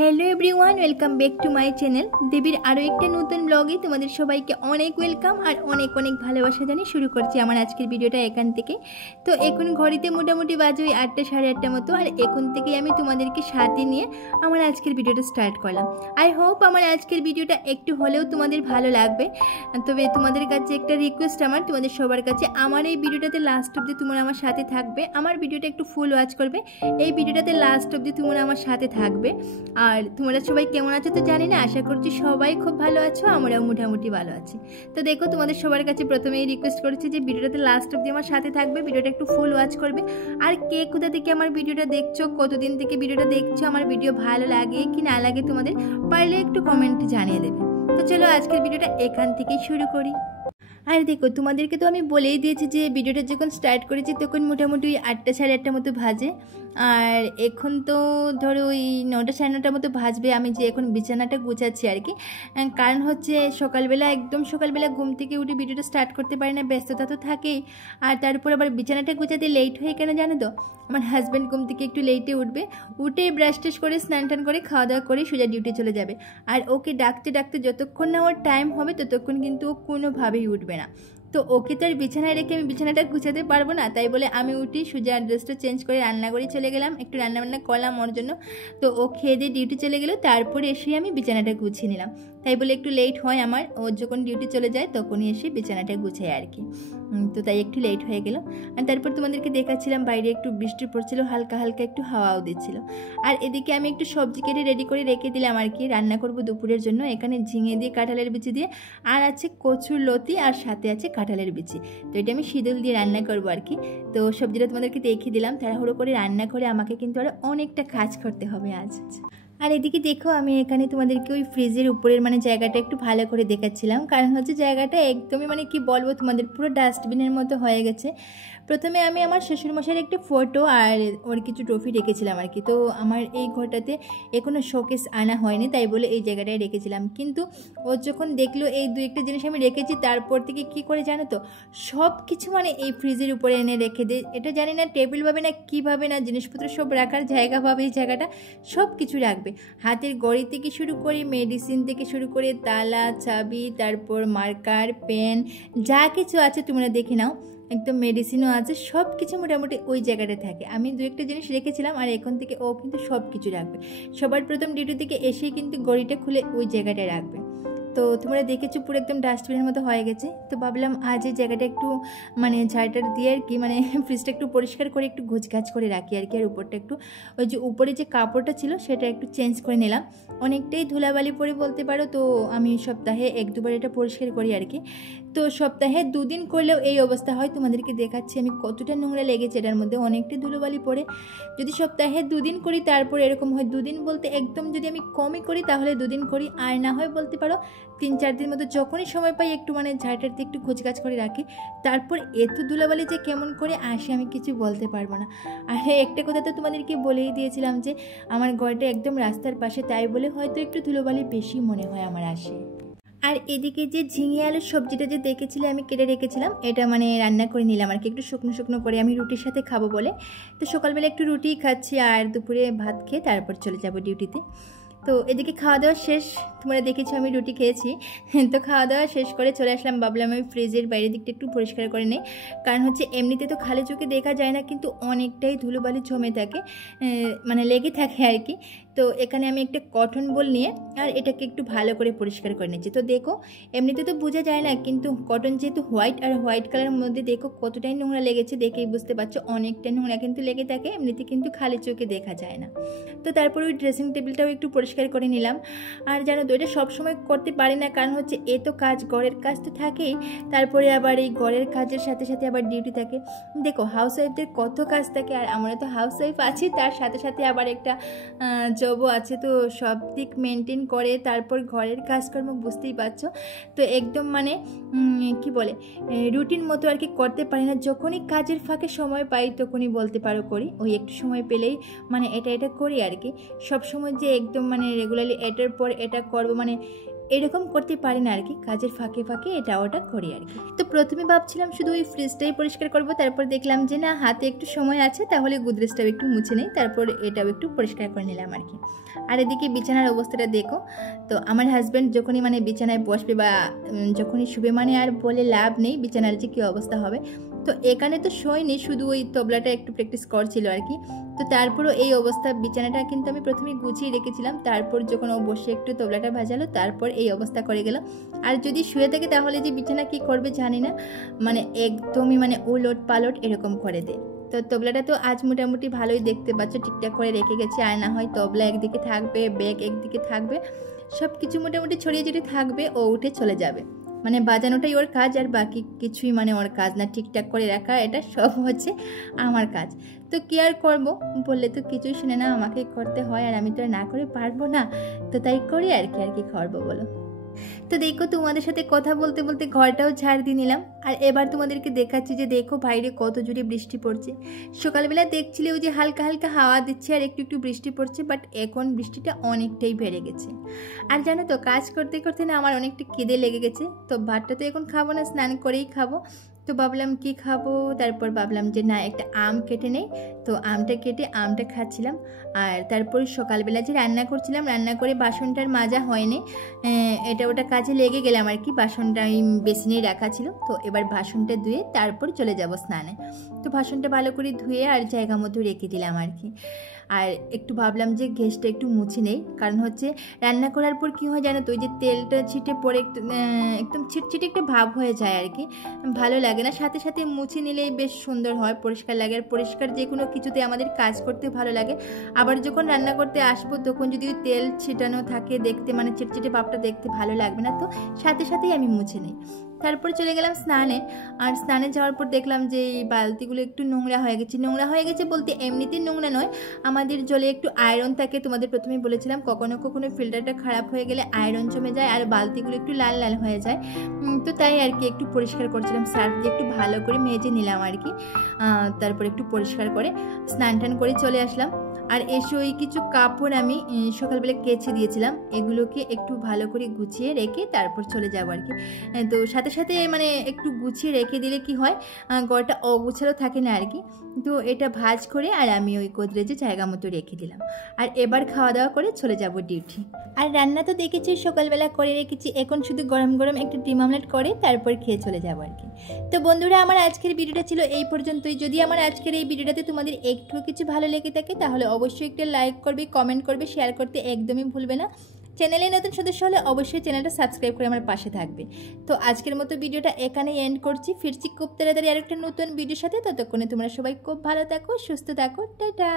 Hello everyone welcome back to my channel देवीर आरो एक नतून ब्लगे तुम्हारे सबाइके अनेक वेलकम और अनेक अनेक भालोबासा जानिए शुरू करছি আমার আজকের ভিডিওটা এখান থেকে। তো এখন ঘড়িতে মোটামুটি বাজে ওই 8টা সাড়ে 8টা মতো, আর এখন থেকে আমি তোমাদেরকে সাথে নিয়ে আমার আজকের ভিডিওটা স্টার্ট করলাম। আই হোপ আমার আজকের ভিডিওটা একটু হলেও তোমাদের ভালো লাগবে। তবে তোমাদের কাছে একটা রিকোয়েস্ট আমার তোমাদের সবার কাছে, আমার এই ভিডিওটাতে লাস্ট অবধি তোমরা আমার সাথে থাকবে, আমার ভিডিওটা একটু ফুল ওয়াচ করবে, এই ভিডিওটাতে লাস্ট অবধি তোমরা আমার সাথে থাকবে। আর তোমরা সবাই কেমন আছো তো জানি না, আশা করছি সবাই খুব ভালো আছো, আমরাও মোটামুটি ভালো আছি। তো দেখো তোমাদের সবার কাছে প্রথমেই রিকোয়েস্ট করেছি যে ভিডিওটাতে লাস্ট অবধি আমার সাথে থাকবে, ভিডিওটা একটু ফুল ওয়াচ করবে। আর কে কোথা থেকে আমার ভিডিওটা দেখছো, কতদিন থেকে ভিডিওটা দেখছো, আমার ভিডিও ভালো লাগে কি না লাগে তোমাদের পারলে একটু কমেন্টে জানিয়ে দেবে। তো চলো আজকের ভিডিওটা এখান থেকেই শুরু করি। আর দেখো তোমাদেরকে তো আমি বলেই দিয়েছি যে ভিডিওটা যখন স্টার্ট করেছি তখন মোটামুটি 8টা সাড়ে 8টার মতো বাজে, আর এখন তো ধরো ওই 9টা সাড়ে 9টার মতো বাজবে। আমি যে এখন বিছানাটা গুছাচ্ছি আর কি, কারণ হচ্ছে সকালবেলা একদম সকালবেলা ঘুম থেকে উঠে ভিডিওটা স্টার্ট করতে পারি না, ব্যস্ততা তো থাকেই। আর তারপর আবার বিছানাটা গুছাতে লেট হয়ে কেন জানো তো, আমার হাজব্যান্ড ঘুম থেকে একটু লেটে উঠবে, উঠে ব্রাশ টাশ করে স্নান টান করে খাওয়া দাওয়া করে সোজা ডিউটি চলে যাবে। আর ওকে ডাকতে ডাকতে যতক্ষণ না ওর টাইম হবে ততক্ষণ কিন্তু ও কোনোভাবেই উঠবে না। তো ওকে তো আর বিছানায় রেখে আমি বিছানাটা গুছাতে পারবো না, তাই বলে আমি উঠি সোজা ড্রেসটা চেঞ্জ করে রান্নাঘরে চলে গেলাম, একটু রান্নাবান্না করলাম ওর জন্য। তো ও খেয়ে দিয়ে ডিউটি চলে গেলো, তারপরে এসে আমি বিছানাটা গুছিয়ে নিলাম। তাই বলে একটু লেট হয় আমার, ও যখন ডিউটি চলে যায় তখনই এসে বিছানাটা গুছাই আর কি। তো তাই একটু লেট হয়ে গেল। আর তারপর তোমাদেরকে দেখাচ্ছিলাম বাইরে একটু বৃষ্টি পড়ছিল, হালকা হালকা একটু হাওয়াও দিচ্ছিল। আর এদিকে আমি একটু সবজি কেটে রেডি করে রেখে দিলাম আর কি, রান্না করব দুপুরের জন্য। এখানে ঝিঙে দিয়ে কাঁঠালের বিচি দিয়ে, আর আছে কচুর লতি, আর সাথে আছে কাঁঠালের বিচি। তো এটা আমি শিদুল দিয়ে রান্না করবো আর কি। তো সবজিটা তোমাদেরকে দেখিয়ে দিলাম, তাড়াহুড়ো করে রান্না করে আমাকে কিন্তু আরও অনেকটা কাজ করতে হবে আজ। আর এদিকে দেখো আমি এখানে তোমাদেরকে ওই ফ্রিজের উপরের জায়গাটা একটু ভালো করে দেখাচ্ছিলাম, কারণ হচ্ছে জায়গাটা একদমই কি বলবো তোমাদের, পুরো ডাস্টবিনের মতো হয়ে গেছে। প্রথমে আমি আমার শ্বশুরমশাইয়ের একটা ফটো আর ওর কিছু ট্রফি রেখেছিলাম আর কি। তো আমার এই ঘরটাতে এখনও শোকেস আনা হয়নি, তাই বলে এই জায়গাটায় রেখেছিলাম। কিন্তু ও যখন দেখলো এই দু একটা জিনিস আমি রেখেছি, তারপর থেকে কী করে জানো তো, সব কিছু এই ফ্রিজের উপরে এনে রেখে দে। এটা জানি না টেবিল ভাবে না কীভাবে, না জিনিসপত্র সব রাখার জায়গা ভাবে এই জায়গাটা, সব কিছু রাখবে। হাতের ঘড়ি থেকে শুরু করে মেডিসিন থেকে শুরু করে তালা চাবি, তারপর মার্কার পেন, যা কিছু আছে তোমরা দেখে নাও, একদম মেডিসিনও আছে, সব কিছু মোটামুটি ওই জায়গাটা থাকে। আমি দু একটা জিনিস রেখেছিলাম, আর এখন থেকে ও কিন্তু সব কিছু রাখবে। সবার প্রথম ডিউটি থেকে এসেই কিন্তু ঘড়িটা খুলে ওই জায়গাটায় রাখবে। তো তোমরা দেখেছো পুরো একদম ডাস্টবিনের মতো হয়ে গেছে। তো ভাবলাম আজ এই জায়গাটা একটু ঝাড়টার দিয়ে আর কি, ফ্রিজটা একটু পরিষ্কার করে একটু গোছগাছ করে রাখি আর কি। আর উপরটা একটু ওই যে উপরে যে কাপড়টা ছিল সেটা একটু চেঞ্জ করে নিলাম, অনেকটাই ধুলাবালি পরে বলতে পারো। তো আমি সপ্তাহে 1-2বার এটা পরিষ্কার করি আর কি। তো সপ্তাহে 2 দিন করলেও এই অবস্থা হয়, তোমাদেরকে দেখাচ্ছি আমি কতটা নোংরা লেগেছে এটার মধ্যে, অনেকটাই ধুলোবালি পড়ে। যদি সপ্তাহে 2 দিন করি তারপর এরকম হয়, 2 দিন বলতে একদম যদি আমি কমই করি তাহলে 2 দিন করি, আর না হয় বলতে পারো 3-4 দিন মতো যখনই সময় পাই একটু ঝাড়টার দিয়ে একটু গোছগাছ করে রাখি। তারপর এত ধুলাবালি যে কেমন করে আসে আমি কিছু বলতে পারবো না। আর একটা কথা তো তোমাদেরকে বলেই দিয়েছিলাম যে আমার ঘরটা একদম রাস্তার পাশে, তাই বলে হয়তো একটু ধুলোবালি বেশি মনে হয় আমার আসে। আর এদিকে যে ঝিঙে আলুর সবজিটা যে দেখেছিলে আমি কেটে রেখেছিলাম, এটা রান্না করে নিলাম আর কি, একটু শুকনো শুকনো করে, আমি রুটির সাথে খাবো বলে। তো সকালবেলা একটু রুটিই খাচ্ছি, আর দুপুরে ভাত খেয়ে তারপর চলে যাব ডিউটিতে। তো এদিকে খাওয়া দাওয়া শেষ, তোমরা দেখেছো আমি রুটি খেয়েছি। তো খাওয়া দাওয়া শেষ করে চলে আসলাম, ভাবলাম আমি ফ্রিজের বাইরের দিকটা একটু পরিষ্কার করে নিই, কারণ হচ্ছে এমনিতে তো খালি চোখে দেখা যায় না, কিন্তু অনেকটাই ধুলোবালি জমে থাকে, লেগে থাকে আর কি। তো এখানে আমি একটা কটন বল নিয়ে আর এটাকে একটু ভালো করে পরিষ্কার করে নিচ্ছি। তো দেখো এমনিতে তো বোঝা যায় না, কিন্তু কটন যেহেতু হোয়াইট, আর হোয়াইট কালারের মধ্যে দেখো কতটাই নোংরা লেগেছে, দেখেই বুঝতে পারছো অনেকটাই নোংরা কিন্তু লেগে থাকে, এমনিতে কিন্তু খালি চোখে দেখা যায় না। তো তারপর ওই ড্রেসিং টেবিলটাও একটু পরিষ্কার করে নিলাম। আর জানো তো এটা সবসময় করতে পারি না, কারণ হচ্ছে এ তো কাজ, ঘরের কাজ তো থাকেই, তারপরে আবার এই ঘরের কাজের সাথে সাথে আবার ডিউটি থাকে। দেখো হাউস ওয়াইফদের কত কাজ থাকে, আর আমরা তো হাউস ওয়াইফ আছি, তার সাথে সাথে আবার একটা জবও আছে। তো সব দিক মেনটেন করে তারপর ঘরের কাজকর্ম, বুঝতেই পারছো। তো একদম কি বলে রুটিন মতো আর কি করতে পারি না, যখনই কাজের ফাঁকে সময় পাই তখনই বলতে পারো করি, ওই একটু সময় পেলেই এটা করি আর কি। সব সময় যে একদম রেগুলারলি এটার পর এটা করবো এরকম করতে পারি না আর কি, কাজের ফাঁকে ফাঁকে এটা ওটা করি আর কি। তো প্রথমে ভাবছিলাম শুধু ওই ফ্রিজটাই পরিষ্কার করব, তারপর দেখলাম যে না, হাতে একটু সময় আছে, তাহলে গোদরেজটাও একটু মুছে নেই, তারপর এটাও একটু পরিষ্কার করে নিলাম আর কি। আর এদিকে বিছানার অবস্থাটা দেখো। তো আমার হাজব্যান্ড যখনই মানে বিছানায় বসবে বা যখনই শুবে, মানে আর বলে লাভ নেই বিছানার যে কী অবস্থা হবে। তো এখানে তো শোয়নি, শুধু ওই তবলাটা একটু প্র্যাকটিস করছিল আর কি। তো তারপরও এই অবস্থা, বিছানাটা কিন্তু আমি প্রথমে গুছিয়ে রেখেছিলাম, তারপর যখন ও বসে একটু তবলাটা ভাজালো, তারপর এই অবস্থা করে গেল। আর যদি শুয়ে থাকে তাহলে যে বিছানা কী করবে জানি না, মানে একদমই মানে উলট পালট এরকম করে দেয়। তো তবলাটা তো আজ মোটামুটি ভালোই দেখতে পাচ্ছ, ঠিকঠাক করে রেখে গেছে। আর না হয় তবলা একদিকে থাকবে, ব্যাগ একদিকে থাকবে, সব কিছু মোটামুটি ছড়িয়ে ছিটিয়ে থাকবে, ও উঠে চলে যাবে। মানে বাজানোটাই ওর কাজ, আর বাকি কিছুই মানে ওর কাজ না, ঠিকঠাক করে রাখা এটা সব হচ্ছে আমার কাজ। তো কি আর করবো, বললে তো কিছুই শুনে না, আমাকে করতে হয়, আর আমি তো আর না করে পারবো না, তো তাই করি আর কি করবো বলো। তো দেখো, তোমাদের সাথে কথা বলতে বলতে ঘরটাও ঝাড় দিয়ে নিলাম। আর এবার তোমাদেরকে দেখাচ্ছি যে দেখো বাইরে কত জোরে বৃষ্টি পড়ছে। সকালবেলা দেখছিলে ওই যে হালকা হালকা হাওয়া দিচ্ছে আর একটু একটু বৃষ্টি পড়ছে, বাট এখন বৃষ্টিটা অনেকটাই বেড়ে গেছে। আর জানো তো, কাজ করতে করতে না আমার অনেকটা খিদে লেগে গেছে। তো ভাতটা তো এখন খাবো না, স্নান করেই খাবো। তো ভাবলাম কি খাবো, তারপর ভাবলাম যে না, একটা আম কেটে নেই। তো আমটা কেটে আমটা খাচ্ছিলাম। আর তারপর সকালবেলা যে রান্না করছিলাম, রান্না করে বাসনটার মাজা হয়নি, এটা ওটা কাজে লেগে গেলাম আর কি। বাসনটা আমি বেসিনেই রাখা ছিল, তো এবার বাসনটা ধুয়ে তারপর চলে যাব স্নানে। তো বাসনটা ভালো করে ধুয়ে আর জায়গা মতো রেখে দিলাম আর কি। আর একটু ভাবলাম যে গ্যাসটা একটু মুছে নেই, কারণ হচ্ছে রান্না করার পর কী হয় জানো তো, ওই যে তেলটা ছিটে পড়ে একদম ছিটছিটে একটা ভাব হয়ে যায় আর কি, ভালো লাগে না। সাথে সাথে মুছে নিলেই বেশ সুন্দর হয়, পরিষ্কার লাগে। আর পরিষ্কার যে কোনো কিছুতে আমাদের কাজ করতে ভালো লাগে। আবার যখন রান্না করতে আসবো তখন যদি ওই তেল ছিটানো থাকে, দেখতে মানে চিটচিটে ভাবটা দেখতে ভালো লাগবে না, তো সাথে সাথেই আমি মুছে নিই। তারপর চলে গেলাম স্নানে। আর স্নানে যাওয়ার পর দেখলাম যে এই বালতিগুলো একটু নোংরা হয়ে গেছে। নোংরা হয়ে গেছে বলতে এমনিতেই নোংরা নয়, আমাদের জলে একটু আয়রন থাকে, তোমাদের প্রথমেই বলেছিলাম। কখনো কখনো ফিল্টারটা খারাপ হয়ে গেলে আয়রন জমে যায় আর বালতিগুলো একটু লাল লাল হয়ে যায়। তো তাই আর কি একটু পরিষ্কার করছিলাম, সার্ফ দিয়ে একটু ভালো করে মেজে নিলাম আর কি। তারপর একটু পরিষ্কার করে স্নান টান করে চলে আসলাম। আর এসে ওই কিছু কাপড় আমি সকালবেলা কেচে দিয়েছিলাম, এগুলোকে একটু ভালো করে গুছিয়ে রেখে তারপর চলে যাবো আর কি। তো সাথে সাথে মানে একটু গুছিয়ে রেখে দিলে কি হয়, ঘরটা অগুছালো থাকে না আর কি। তো এটা ভাঁজ করে আর আমি ওই গোদরেজে জায়গা মতো রেখে দিলাম। আর এবার খাওয়া দাওয়া করে চলে যাব ডিউটি। আর রান্না তো দেখেছি সকালবেলা করে রেখেছি, এখন শুধু গরম গরম একটু ডিম অমলেট করে তারপর খেয়ে চলে যাবো আর কি। তো বন্ধুরা, আমার আজকের ভিডিওটা ছিল এই পর্যন্তই। যদি আমার আজকের এই ভিডিওটাতে তোমাদের একটু কিছু ভালো লেগে থাকে তাহলে অবশ্যই একটা লাইক করবে, কমেন্ট করবে, শেয়ার করতে একদমই ভুলবে না। চ্যানেলে নতুন সদস্য হলে অবশ্যই চ্যানেলটা সাবস্ক্রাইব করে আমার পাশে থাকবে। তো আজকের মতো ভিডিওটা এখানেই এন্ড করছি, ফিরছি খুব তাড়াতাড়ি আরেকটা নতুন ভিডিওর সাথে। ততক্ষণে তোমরা সবাই খুব ভালো থাকো, সুস্থ থাকো, টাটা।